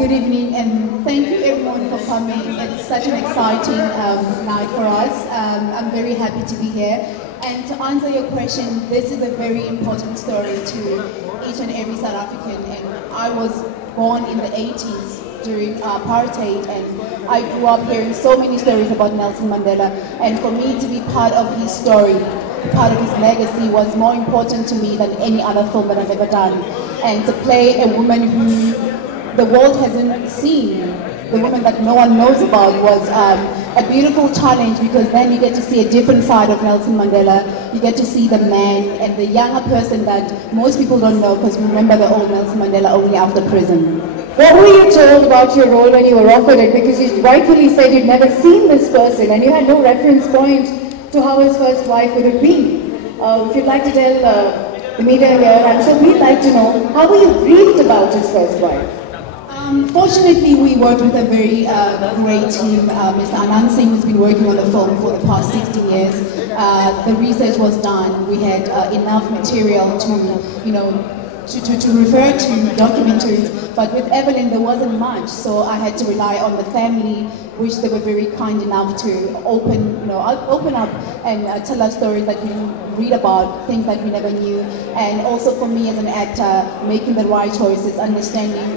Good evening, and thank you everyone for coming. It's such an exciting night for us. I'm very happy to be here. And to answer your question, this is a very important story to each and every South African. And I was born in the 80s during apartheid, and I grew up hearing so many stories about Nelson Mandela. And for me to be part of his story, part of his legacy, was more important to me than any other film that I've ever done. And to play a woman who the world hasn't seen, the woman that no one knows about, was a beautiful challenge, because then you get to see a different side of Nelson Mandela. You get to see the man and the younger person that most people don't know, because we remember the old Nelson Mandela only after prison. What were you told about your role when you were offered it? Because you rightfully said you'd never seen this person and you had no reference point to how his first wife would have been. If you'd like to tell the media here, I'm sure we'd like to know, how were you briefed about his first wife? Fortunately, we worked with a very great team. Mr. Anand Singh has been working on the film for the past 16 years. The research was done. We had enough material to refer to documentaries, but with Evelyn there wasn't much, so I had to rely on the family, which they were very kind enough to open up and tell us stories that we didn't read about, things that we never knew, and also for me as an actor, making the right choices, understanding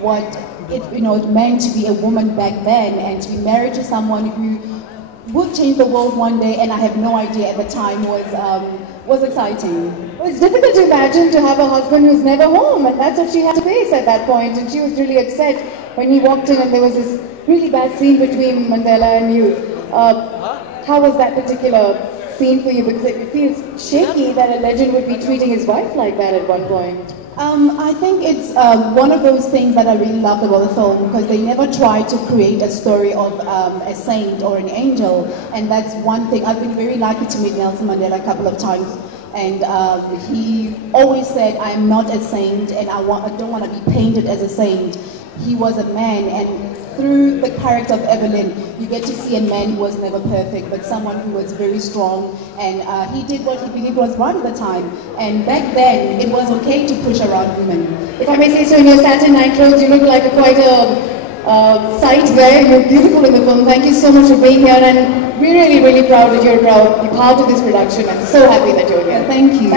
what it meant to be a woman back then and to be married to someone who would change the world one day, and I have no idea at the time, was exciting. Well, it's difficult to imagine to have a husband who's never home, and that's what she had to face at that point, and she was really upset when he walked in and there was this really bad scene between Mandela and you. How was that particular scene for you? Because it feels shaky that a legend would be treating his wife like that at one point. I think it's one of those things that I really loved about the film, because they never tried to create a story of a saint or an angel, and that's one thing. I've been very lucky to meet Nelson Mandela a couple of times, and he always said, I am not a saint, and I don't want to be painted as a saint. He was a man, and through the character of Evelyn, you get to see a man who was never perfect, but someone who was very strong, and he did what he believed was right at the time. And back then, it was okay to push around women. If I may say so, in your satin night clothes, you look like quite a sight there. You're beautiful in the film. Thank you so much for being here, and we're really, really proud that you're part of this production. I'm so happy that you're here. Thank you.